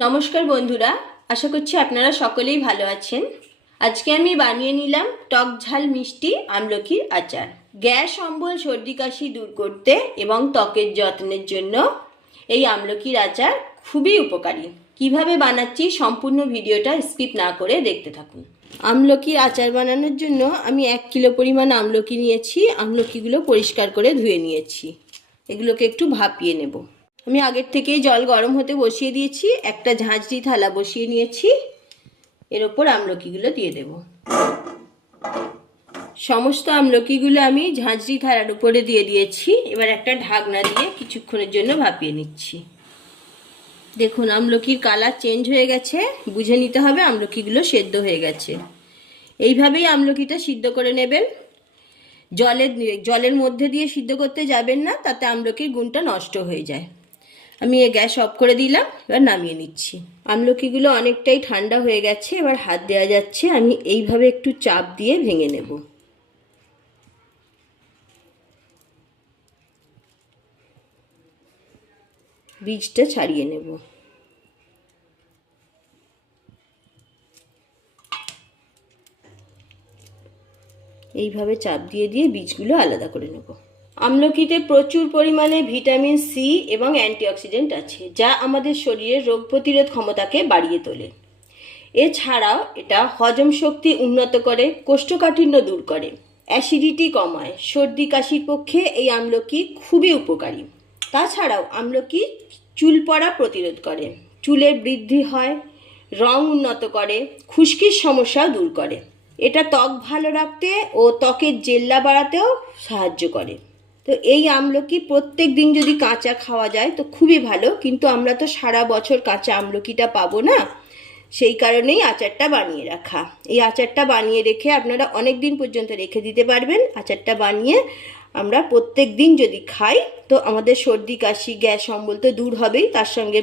নমস্কার বন্ধুরা, আশা করছি আপনারা সকলেই ভালো আছেন। আজকে আমি বানিয়ে নিলাম টক ঝাল মিষ্টি আমলকির আচার। গ্যাস, অম্বল, সর্দি, কাশি দূর করতে এবং ত্বকের যত্নের জন্য এই আমলকির আচার খুবই উপকারী। কীভাবে বানাচ্ছি সম্পূর্ণ ভিডিওটা স্কিপ না করে দেখতে থাকুন। আমলকির আচার বানানোর জন্য আমি এক কিলো পরিমাণ আমলকি নিয়েছি। আমলকিগুলো পরিষ্কার করে ধুয়ে নিয়েছি। এগুলোকে একটু ভাপিয়ে নেব। আমি আগের থেকেই জল গরম হতে বসিয়ে দিয়েছি, একটা ঝাঁঝরি থালা বসিয়ে নিয়েছি। এর ওপর আমলকিগুলো দিয়ে দেব। সমস্ত আমলকিগুলো আমি ঝাঁঝরি থালার উপরে দিয়ে দিয়েছি। এবার একটা ঢাকনা দিয়ে কিছুক্ষণের জন্য ভাপিয়ে নিচ্ছি। দেখুন, আমলকির কালার চেঞ্জ হয়ে গেছে। বুঝে নিতে হবে আমলকিগুলো সেদ্ধ হয়ে গেছে। এইভাবেই আমলকিটা সিদ্ধ করে নেবেন। জলের জলের মধ্যে দিয়ে সিদ্ধ করতে যাবেন না, তাতে আমলকির গুণটা নষ্ট হয়ে যায়। আমি এ গ্যাস অফ করে দিলাম, এবার নামিয়ে নিচ্ছি। আমলকিগুলো অনেকটাই ঠান্ডা হয়ে গেছে, এবার হাত দেওয়া যাচ্ছে, আমি এইভাবে একটু চাপ দিয়ে ভেঙে নেব। বীজটা ছাড়িয়ে নেব। এইভাবে চাপ দিয়ে দিয়ে বীজগুলো আলাদা করে নেব। আমলকিতে প্রচুর পরিমাণে ভিটামিন সি এবং অ্যান্টিঅক্সিডেন্ট আছে, যা আমাদের শরীরের রোগ প্রতিরোধ ক্ষমতাকে বাড়িয়ে তোলে। এছাড়াও এটা হজম শক্তি উন্নত করে, কোষ্ঠকাঠিন্য দূর করে। অ্যাসিডিটি কমায়। সর্দি কাশির পক্ষে এই আমলকি খুবই উপকারী। তাছাড়াও আমলকি চুল পড়া প্রতিরোধ করে, চুলের বৃদ্ধি হয়, রং উন্নত করে, খুশকির সমস্যাও দূর করে। এটা ত্বক ভালো রাখতে ও ত্বকের জেল্লা বাড়াতেও সাহায্য করে। তো এই আমলকি প্রত্যেক দিন যদি কাঁচা খাওয়া যায় তো খুবই ভালো, কিন্তু আমরা তো সারা বছর কাঁচা আমলকিটা পাবো না। সেই কারণেই আচারটা বানিয়ে রাখা। এই আচারটা বানিয়ে রেখে আপনারা অনেক দিন পর্যন্ত রেখে দিতে পারবেন। আচারটা বানিয়ে আমরা প্রত্যেক দিন যদি খাই তো আমাদের সর্দি, কাশি, গ্যাস অম্বল তো দূর হবেই। তার সঙ্গে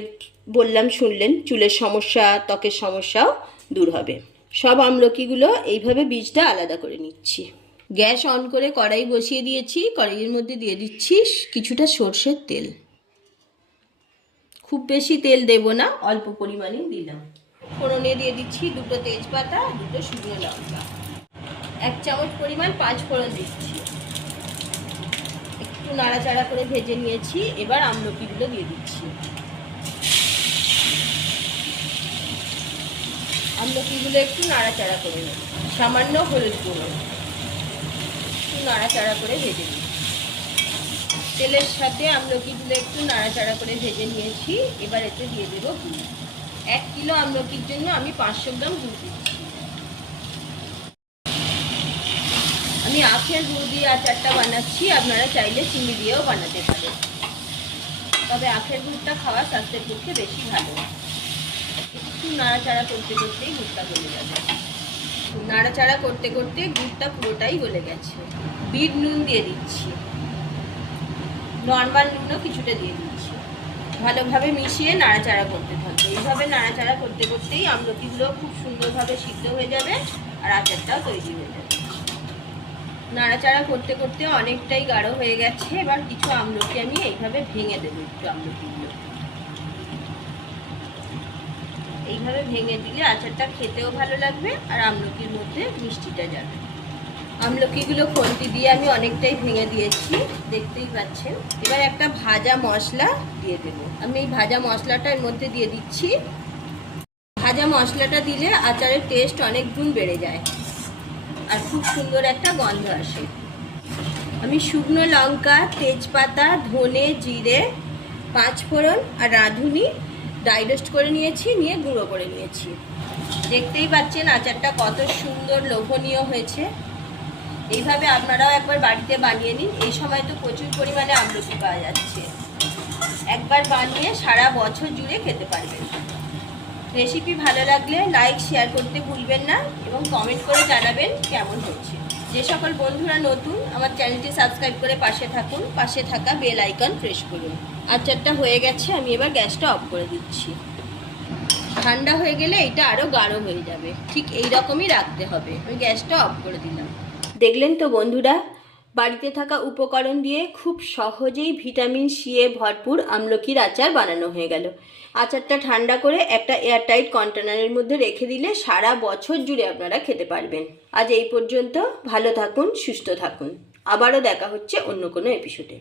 বললাম, শুনলেন, চুলের সমস্যা, ত্বকের সমস্যাও দূর হবে। সব আমলকিগুলো এইভাবে বীজটা আলাদা করে নিচ্ছি। গ্যাস অন করে কড়াই বসিয়ে দিয়েছি, কড়াইয়ের মধ্যে দিয়ে দিচ্ছি কিছুটা সর্ষের তেল। খুব বেশি তেল দেব না, অল্প পরিমাণে দিলাম। ফোড়নে দিয়ে দিচ্ছি দুটো তেজপাতা, দুটো শুকনো লঙ্কা। এক চামচ পরিমাণ পাঁচ ফোড়ন দিচ্ছি। একটু নাড়াচাড়া করে ভেজে নিয়েছি, এবার আমলকিগুলো দিয়ে দিচ্ছি। আমলকিগুলো একটু নাড়াচাড়া করে নেব সামান্য হলুদ গুঁড়ো। নাড়াচাড়া করে ভেজে নিই। তেলের সাথে আমলকিগুলো একটু নাড়াচাড়া করে ভেজে নিয়েছি। এবার এতে দিয়ে দেবো গুড়। এক কিলো আমলকির জন্য আমি পাঁচশো গ্রাম গুড় দিচ্ছি আমি আখের গুড় দিয়ে আচারটা বানাচ্ছি। আপনারা চাইলে চিনি দিয়েও বানাতে পারেন। তবে আখের গুড়টা খাওয়া স্বাস্থ্যের পক্ষে বেশি ভালো। একটু নাড়াচাড়া করতে করতেই গুড়টা গলে যাবে। নাড়াচাড়া করতে করতে গুড়টা পুরোটাই গলে গেছে। বিট নুন দিয়ে দিচ্ছি। নর্মাল নুনও কিছুটা দিয়ে দিচ্ছি। ভালোভাবে মিশিয়ে নাড়াচাড়া করতে থাকবে। এইভাবে নাড়াচাড়া করতে করতেই আমলকিগুলো খুব সুন্দরভাবে সিদ্ধ হয়ে যাবে আর আচারটাও তৈরি হয়ে যাবে। নাড়াচাড়া করতে করতে অনেকটাই গাঢ় হয়ে গেছে। এবার কিছু আমলকি আমি এইভাবে ভেঙে দেবো একটু আমলকিগুলো। এইভাবে ভেঙে দিলে আচারটা খেতেও ভালো লাগবে আর আমলকির মধ্যে মিষ্টিটা যাবে। আমলকিগুলো খন্তি দিয়ে আমি অনেকটাই ভেঙে দিয়েছি, দেখতেই পাচ্ছেন। এবার একটা ভাজা মশলা দিয়ে দেব। আমি এই ভাজা মশলাটা এর মধ্যে দিয়ে দিচ্ছি। ভাজা মশলাটা দিলে আচারের টেস্ট অনেক গুণ বেড়ে যায় আর খুব সুন্দর একটা গন্ধ আসে। আমি শুকনো লঙ্কা, তেজপাতা, ধনে, জিরে পাঁচফোড়ন আর রাঁধুনি ড্রাই রোস্ট করে নিয়েছি, নিয়ে গুঁড়ো করে নিয়েছি। দেখতেই পাচ্ছেন আচারটা কত সুন্দর লোভনীয় হয়েছে। এইভাবে আপনারাও একবার বাড়িতে বানিয়ে নিন। এই সময় তো প্রচুর পরিমাণে আমলকি পাওয়া যাচ্ছে। একবার বানিয়ে সারা বছর জুড়ে খেতে পারবেন। রেসিপি ভালো লাগলে লাইক, শেয়ার করতে ভুলবেন না এবং কমেন্ট করে জানাবেন কেমন হচ্ছে। যে সকল বন্ধুরা নতুন, আমার চ্যানেলটি সাবস্ক্রাইব করে পাশে থাকুন। পাশে থাকা বেল আইকন প্রেস করুন। আচারটা হয়ে গেছে, আমি এবার গ্যাসটা অফ করে দিচ্ছি। ঠান্ডা হয়ে গেলে এটা আরও গাঢ় হয়ে যাবে। ঠিক এই রকমই রাখতে হবে। আমি গ্যাসটা অফ করে দিলাম। দেখলেন তো বন্ধুরা? বাড়িতে থাকা উপকরণ দিয়ে খুব সহজেই ভিটামিন সি এ ভরপুর আমলকির আচার বানানো হয়ে গেল। আচারটা ঠান্ডা করে একটা এয়ারটাইট কন্টেনারের মধ্যে রেখে দিলে সারা বছর জুড়ে আপনারা খেতে পারবেন। আজ এই পর্যন্ত ভালো থাকুন, সুস্থ থাকুন। আবারও দেখা হচ্ছে অন্য কোনো এপিসোডে।